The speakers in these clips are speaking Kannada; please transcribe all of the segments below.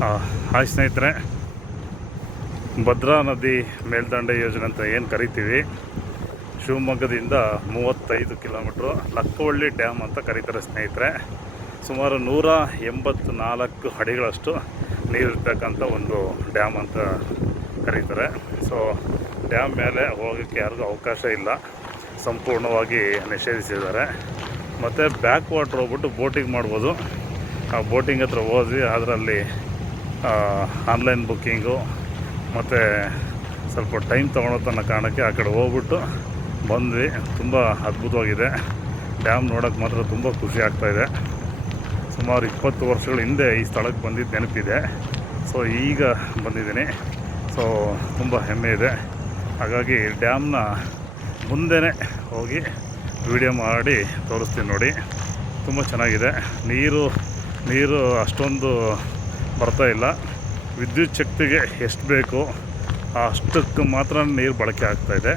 ಹಾಯ್ ಸ್ನೇಹಿತರೆ, ಭದ್ರಾ ನದಿ ಮೇಲ್ದಂಡೆ ಯೋಜನೆ ಅಂತ ಏನು ಕರಿತೀವಿ, ಶಿವಮೊಗ್ಗದಿಂದ 35 ಕಿಲೋಮೀಟ್ರು ಲಕ್ಕವಳ್ಳಿ ಡ್ಯಾಮ್ ಅಂತ ಕರೀತಾರೆ ಸ್ನೇಹಿತರೆ. ಸುಮಾರು 184 ಅಡಿಗಳಷ್ಟು ನೀರಿರ್ತಕ್ಕಂಥ ಒಂದು ಡ್ಯಾಮ್ ಅಂತ ಕರೀತಾರೆ. ಸೊ ಡ್ಯಾಮ್ ಮೇಲೆ ಹೋಗೋಕ್ಕೆ ಯಾರಿಗೂ ಅವಕಾಶ ಇಲ್ಲ, ಸಂಪೂರ್ಣವಾಗಿ ನಿಷೇಧಿಸಿದ್ದಾರೆ. ಮತ್ತು ಬ್ಯಾಕ್ ವಾಟ್ರ್ ಹೋಗ್ಬಿಟ್ಟು ಬೋಟಿಂಗ್ ಮಾಡ್ಬೋದು. ಆ ಬೋಟಿಂಗ್ ಹತ್ರ ಹೋದ್ವಿ, ಅದರಲ್ಲಿ ಆನ್ಲೈನ್ ಬುಕ್ಕಿಂಗು ಮತ್ತು ಸ್ವಲ್ಪ ಟೈಮ್ ತೊಗೊಳೋತನ್ನ ಕಾರಣಕ್ಕೆ ಆ ಕಡೆ ಹೋಗ್ಬಿಟ್ಟು ಬಂದ್ವಿ. ತುಂಬ ಅದ್ಭುತವಾಗಿದೆ ಡ್ಯಾಮ್, ನೋಡೋಕ್ಕೆ ಮಾತ್ರ ತುಂಬ ಖುಷಿ ಆಗ್ತಾಯಿದೆ. ಸುಮಾರು 20 ವರ್ಷಗಳ ಹಿಂದೆ ಈ ಸ್ಥಳಕ್ಕೆ ಬಂದಿದ್ದು ನೆನಪಿದೆ. ಸೊ ಈಗ ಬಂದಿದ್ದೀನಿ. ಸೊ ತುಂಬ ಹೆಮ್ಮೆ ಇದೆ. ಹಾಗಾಗಿ ಡ್ಯಾಮ್ನ ಮುಂದೆನೇ ಹೋಗಿ ವಿಡಿಯೋ ಮಾಡಿ ತೋರಿಸ್ತೀನಿ ನೋಡಿ. ತುಂಬ ಚೆನ್ನಾಗಿದೆ. ನೀರು ಅಷ್ಟೊಂದು ಬರ್ತಾ ಇಲ್ಲ. ವಿದ್ಯುತ್ ಶಕ್ತಿಗೆ ಎಷ್ಟು ಬೇಕೋ ಅಷ್ಟಕ್ಕೆ ಮಾತ್ರ ನೀರು ಬಳಕೆ ಆಗ್ತಾಯಿದೆ.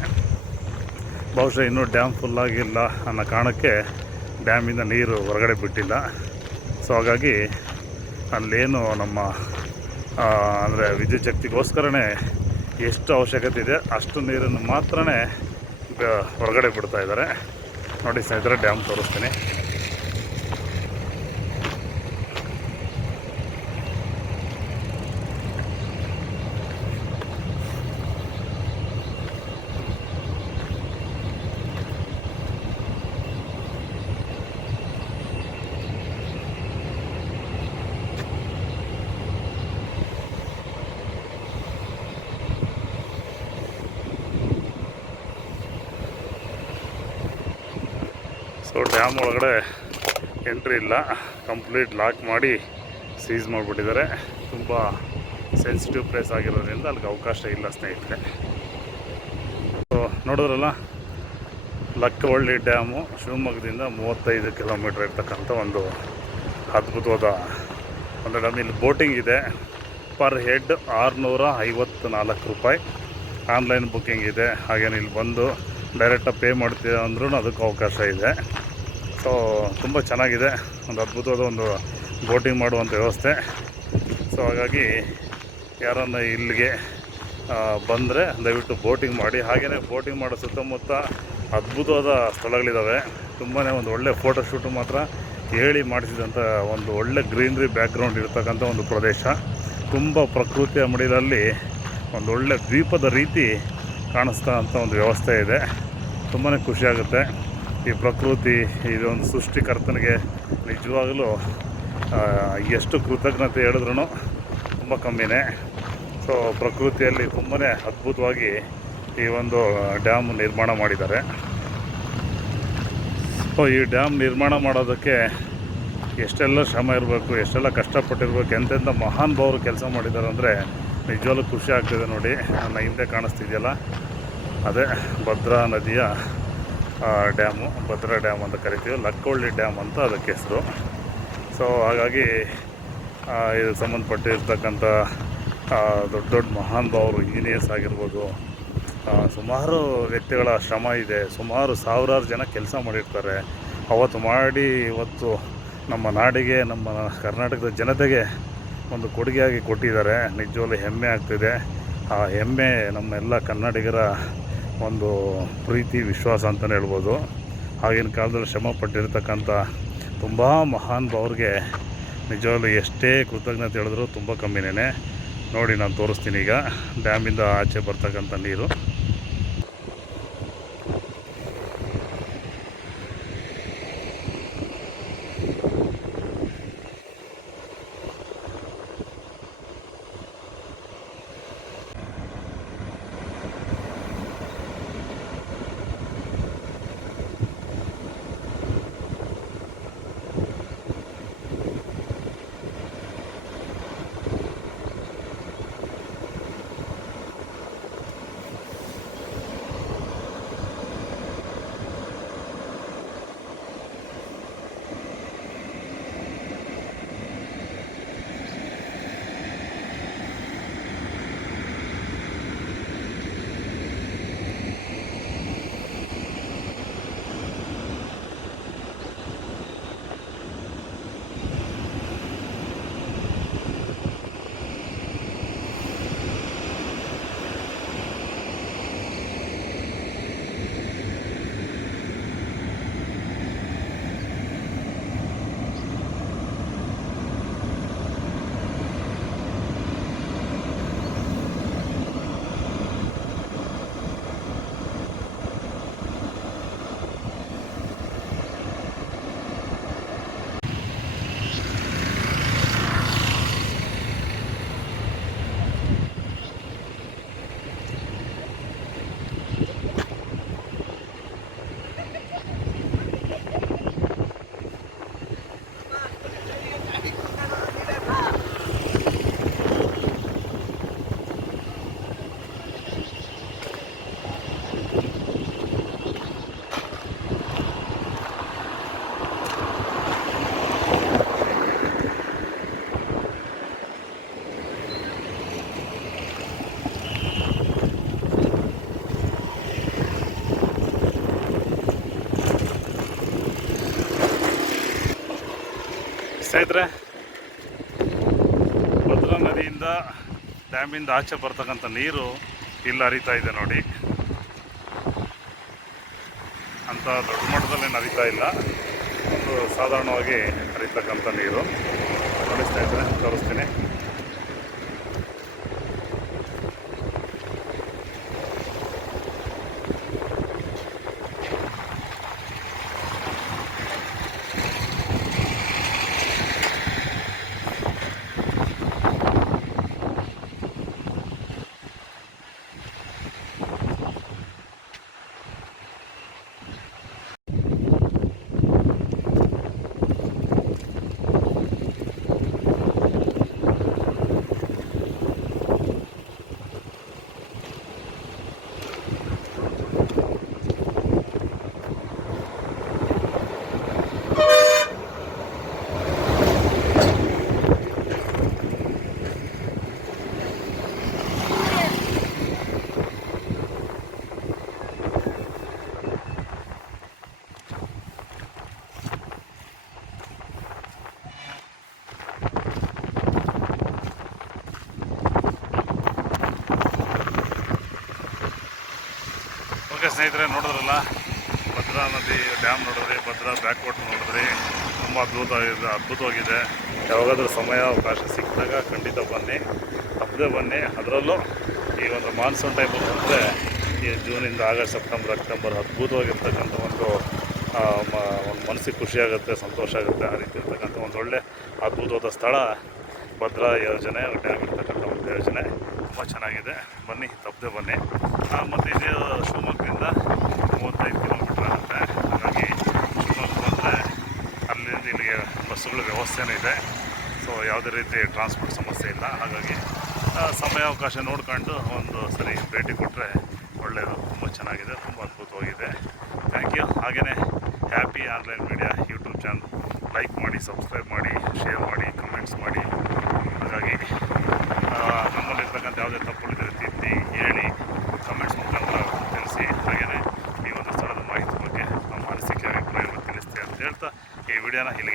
ಬಹುಶಃ ಇನ್ನೂ ಡ್ಯಾಮ್ ಫುಲ್ಲಾಗಿಲ್ಲ ಅನ್ನೋ ಕಾರಣಕ್ಕೆ ಡ್ಯಾಮಿಂದ ನೀರು ಹೊರಗಡೆ ಬಿಟ್ಟಿಲ್ಲ. ಸೊ ಹಾಗಾಗಿ ಅಲ್ಲೇನು ನಮ್ಮ ಅಂದರೆ ವಿದ್ಯುತ್ ಶಕ್ತಿಗೋಸ್ಕರನೇ ಎಷ್ಟು ಅವಶ್ಯಕತೆ ಇದೆ ಅಷ್ಟು ನೀರನ್ನು ಮಾತ್ರ ಹೊರಗಡೆ ಬಿಡ್ತಾಯಿದ್ದಾರೆ ನೋಡಿ ಸ್ನೇಹಿತರೆ. ಡ್ಯಾಮ್ ತೋರಿಸ್ತೀನಿ. ಸೊ ಡ್ಯಾಮ್ ಒಳಗಡೆ ಎಂಟ್ರಿ ಇಲ್ಲ, ಕಂಪ್ಲೀಟ್ ಲಾಕ್ ಮಾಡಿ ಸೀಸ್ ಮಾಡಿಬಿಟ್ಟಿದ್ದಾರೆ. ತುಂಬ ಸೆನ್ಸಿಟಿವ್ ಪ್ಲೇಸ್ ಆಗಿರೋದ್ರಿಂದ ಅಲ್ಲಿಗೆ ಅವಕಾಶ ಇಲ್ಲ ಸ್ನೇಹಿತರೆ. ಸೊ ನೋಡಿದ್ರಲ್ಲ, ಲಕ್ಕವಳ್ಳಿ ಡ್ಯಾಮು ಶಿವಮೊಗ್ಗದಿಂದ 35 ಕಿಲೋಮೀಟ್ರ್ ಇರ್ತಕ್ಕಂಥ ಒಂದು ಅದ್ಭುತವಾದ ಒಂದು ಡ್ಯಾಮ್. ಇಲ್ಲಿ ಬೋಟಿಂಗ್ ಇದೆ. ಪರ್ ಹೆಡ್ 654 ರೂಪಾಯಿ. ಆನ್ಲೈನ್ ಬುಕ್ಕಿಂಗ್ ಇದೆ. ಹಾಗೇನು ಇಲ್ಲಿ ಬಂದು ಡೈರೆಕ್ಟಾಗಿ ಪೇ ಮಾಡ್ತೀವಿ ಅಂದ್ರೂ ಅದಕ್ಕೆ ಅವಕಾಶ ಇದೆ. ಸೊ ತುಂಬ ಚೆನ್ನಾಗಿದೆ. ಒಂದು ಅದ್ಭುತವಾದ ಒಂದು ಬೋಟಿಂಗ್ ಮಾಡುವಂಥ ವ್ಯವಸ್ಥೆ. ಸೊ ಹಾಗಾಗಿ ಯಾರನ್ನು ಇಲ್ಲಿಗೆ ಬಂದರೆ ದಯವಿಟ್ಟು ಬೋಟಿಂಗ್ ಮಾಡಿ. ಹಾಗೆಯೇ ಬೋಟಿಂಗ್ ಮಾಡೋ ಸುತ್ತಮುತ್ತ ಅದ್ಭುತವಾದ ಸ್ಥಳಗಳಿದ್ದಾವೆ. ತುಂಬಾ ಒಂದು ಒಳ್ಳೆ ಫೋಟೋಶೂಟು ಮಾತ್ರ ಹೇಳಿ ಮಾಡಿಸಿದಂಥ ಒಂದು ಒಳ್ಳೆ ಗ್ರೀನ್ರಿ ಬ್ಯಾಕ್ಗ್ರೌಂಡ್ ಇರ್ತಕ್ಕಂಥ ಒಂದು ಪ್ರದೇಶ. ತುಂಬ ಪ್ರಕೃತಿಯ ಮಡಿಲಲ್ಲಿ ಒಂದು ಒಳ್ಳೆ ದ್ವೀಪದ ರೀತಿ ಕಾಣಿಸ್ತಾ ಅಂಥ ಒಂದು ವ್ಯವಸ್ಥೆ ಇದೆ. ತುಂಬಾ ಖುಷಿಯಾಗುತ್ತೆ. ಈ ಪ್ರಕೃತಿ, ಇದೊಂದು ಸೃಷ್ಟಿಕರ್ತನಿಗೆ ನಿಜವಾಗಲೂ ಎಷ್ಟು ಕೃತಜ್ಞತೆ ಹೇಳಿದ್ರೂ ತುಂಬ ಕಮ್ಮಿನೇ. ಸೊ ಪ್ರಕೃತಿಯಲ್ಲಿ ತುಂಬಾ ಅದ್ಭುತವಾಗಿ ಈ ಒಂದು ಡ್ಯಾಮ್ ನಿರ್ಮಾಣ ಮಾಡಿದ್ದಾರೆ. ಸೊ ಈ ಡ್ಯಾಮ್ ನಿರ್ಮಾಣ ಮಾಡೋದಕ್ಕೆ ಎಷ್ಟೆಲ್ಲ ಶ್ರಮ ಇರಬೇಕು, ಎಷ್ಟೆಲ್ಲ ಕಷ್ಟಪಟ್ಟಿರ್ಬೇಕು, ಎಂತೆಂಥ ಮಹಾನ್ ಭಾವರು ಕೆಲಸ ಮಾಡಿದ್ದಾರೆ ಅಂದರೆ ನಿಜವಾಗ್ಲೂ ಖುಷಿ ಆಗ್ತಿದೆ ನೋಡಿ. ನನ್ನ ಹಿಂದೆ ಕಾಣಿಸ್ತಿದೆಯಲ್ಲ, ಅದೇ ಭದ್ರಾ ನದಿಯ ಡ್ಯಾಮು. ಭದ್ರಾ ಡ್ಯಾಮ್ ಅಂತ ಕರಿತೀವಿ, ಲಕ್ಕವಳ್ಳಿ ಡ್ಯಾಮ್ ಅಂತ ಅದಕ್ಕೆ ಹೆಸರು. ಸೊ ಹಾಗಾಗಿ ಇದಕ್ಕೆ ಸಂಬಂಧಪಟ್ಟಿರ್ತಕ್ಕಂಥ ದೊಡ್ಡ ದೊಡ್ಡ ಮಹಾನ್ ಭಾವರು, ಇಂಜಿನಿಯರ್ಸ್ ಆಗಿರ್ಬೋದು, ಸುಮಾರು ವ್ಯಕ್ತಿಗಳ ಶ್ರಮ ಇದೆ. ಸುಮಾರು ಸಾವಿರಾರು ಜನ ಕೆಲಸ ಮಾಡಿರ್ತಾರೆ. ಅವತ್ತು ಮಾಡಿ ಇವತ್ತು ನಮ್ಮ ನಾಡಿಗೆ, ನಮ್ಮ ಕರ್ನಾಟಕದ ಜನತೆಗೆ ಒಂದು ಕೊಡುಗೆಯಾಗಿ ಕೊಟ್ಟಿದ್ದಾರೆ. ನಿಜವಾಗ್ಲೂ ಹೆಮ್ಮೆ ಆಗ್ತಿದೆ. ಆ ಹೆಮ್ಮೆ ನಮ್ಮೆಲ್ಲ ಕನ್ನಡಿಗರ ಒಂದು ಪ್ರೀತಿ, ವಿಶ್ವಾಸ ಅಂತಲೇ ಹೇಳ್ಬೋದು. ಆಗಿನ ಕಾಲದಲ್ಲಿ ಶ್ರಮ ಪಟ್ಟಿರ್ತಕ್ಕಂಥ ತುಂಬ ಮಹಾನ್ ಭಾವ್ರಿಗೆ ನಿಜವಾಗ್ಲೂ ಎಷ್ಟೇ ಕೃತಜ್ಞತೆ ಹೇಳಿದ್ರು ತುಂಬ ಕಮ್ಮಿನೇ. ನೋಡಿ, ನಾನು ತೋರಿಸ್ತೀನಿ ಈಗ ಡ್ಯಾಮಿಂದ ಆಚೆ ಬರ್ತಕ್ಕಂಥ ನೀರು. ಸ್ನೇಹಿತರೆ, ಭದ್ರಾ ನದಿಯಿಂದ ಡ್ಯಾಮಿಂದ ಆಚೆ ಬರ್ತಕ್ಕಂಥ ನೀರು ಇಲ್ಲಿ ಹರಿತಾ ಇದೆ ನೋಡಿ. ಅಂತ ದೊಡ್ಡ ಮಟ್ಟದಲ್ಲಿ ಹರಿತಾ ಇಲ್ಲ, ಒಂದು ಸಾಧಾರಣವಾಗಿ ಹರಿತಕ್ಕಂಥ ನೀರು ನೋಡಿ ಸ್ನೇಹಿತರೆ, ತೋರಿಸ್ತೀನಿ. ಓಕೆ ಸ್ನೇಹಿತರೆ, ನೋಡಿದ್ರಲ್ಲ, ಭದ್ರಾ ನದಿ ಡ್ಯಾಮ್ ನೋಡಿದ್ರಿ, ಭದ್ರಾ ಬ್ಯಾಕ್ ವಾಟರ್ ನೋಡಿದ್ರಿ, ತುಂಬ ಅದ್ಭುತವಾಗಿದೆ. ಯಾವಾಗಾದರೂ ಸಮಯ ಅವಕಾಶ ಸಿಕ್ಕಿದಾಗ ಖಂಡಿತ ಬನ್ನಿ, ತಪ್ಪದೆ ಬನ್ನಿ. ಅದರಲ್ಲೂ ಈ ಒಂದು ಮಾನ್ಸೂನ್ ಟೈಮಲ್ಲಿ ಬಂದರೆ ಈ ಜೂನಿಂದ ಆಗಸ್ಟ್, ಸೆಪ್ಟೆಂಬರ್, ಅಕ್ಟೋಬರ್ ಅದ್ಭುತವಾಗಿರ್ತಕ್ಕಂಥ ಒಂದು ಮನಸ್ಸಿಗೆ ಖುಷಿಯಾಗುತ್ತೆ, ಸಂತೋಷ ಆಗುತ್ತೆ. ಆ ರೀತಿ ಇರ್ತಕ್ಕಂಥ ಒಂದು ಒಳ್ಳೆ ಅದ್ಭುತವಾದ ಸ್ಥಳ ಭದ್ರಾ ಯೋಜನೆ, ಡ್ಯಾಮ್ ಇರ್ತಕ್ಕಂಥ ಒಂದು ಯೋಜನೆ ತುಂಬ ಚೆನ್ನಾಗಿದೆ. ಬನ್ನಿ, ತಪ್ಪದೆ ಬನ್ನಿ. ಮತ್ತು ಇದು ಶಿವಮೊಗ್ಗದಿಂದ 35 ಕಿಲೋಮೀಟ್ರ್ ಆಗುತ್ತೆ. ಹಾಗಾಗಿ ಶಿವಮೊಗ್ಗ ಬಂದರೆ ಅಲ್ಲಿಂದ ಇಲ್ಲಿಗೆ ಬಸ್ಸುಗಳ ವ್ಯವಸ್ಥೆನೂ ಇದೆ. ಸೊ ಯಾವುದೇ ರೀತಿ ಟ್ರಾನ್ಸ್ಪೋರ್ಟ್ ಸಮಸ್ಯೆ ಇಲ್ಲ. ಹಾಗಾಗಿ ಸಮಯಾವಕಾಶ ನೋಡ್ಕೊಂಡು ಒಂದು ಸರಿ ಭೇಟಿ ಕೊಟ್ಟರೆ ಒಳ್ಳೆಯದು. ತುಂಬ ಚೆನ್ನಾಗಿದೆ, ತುಂಬ ಅದ್ಭುತವಾಗಿದೆ. Thank you. ಹಾಗೆಯೇ happy online media YouTube channel like ಮಾಡಿ, ಸಬ್ಸ್ಕ್ರೈಬ್ ಮಾಡಿ, ಶೇರ್ ಮಾಡಿ, ಕಮೆಂಟ್ಸ್ ಮಾಡಿ. ಹಾಗಾಗಿ ನಮ್ಮಲ್ಲಿರ್ತಕ್ಕಂಥ ಯಾವುದೇ ತಪ್ಪುಗಳಿದ್ರೆ ತಿದ್ದಿ ಹೇಳಿ, ಕಮೆಂಟ್ಸ್ ಮುಖಾಂತರ ತಿಳಿಸಿ. ಹಾಗೆಯೇ ಈ ಒಂದು ಸ್ಥಳದ ಮಾಹಿತಿ ಬಗ್ಗೆ ನಮ್ಮ ಅನಿಸಿಕೆ, ಅಭಿಪ್ರಾಯವನ್ನು ತಿಳಿಸ್ತೀವಿ ಅಂತ ಹೇಳ್ತಾ ಈ ವಿಡಿಯೋನ ಇಲ್ಲಿ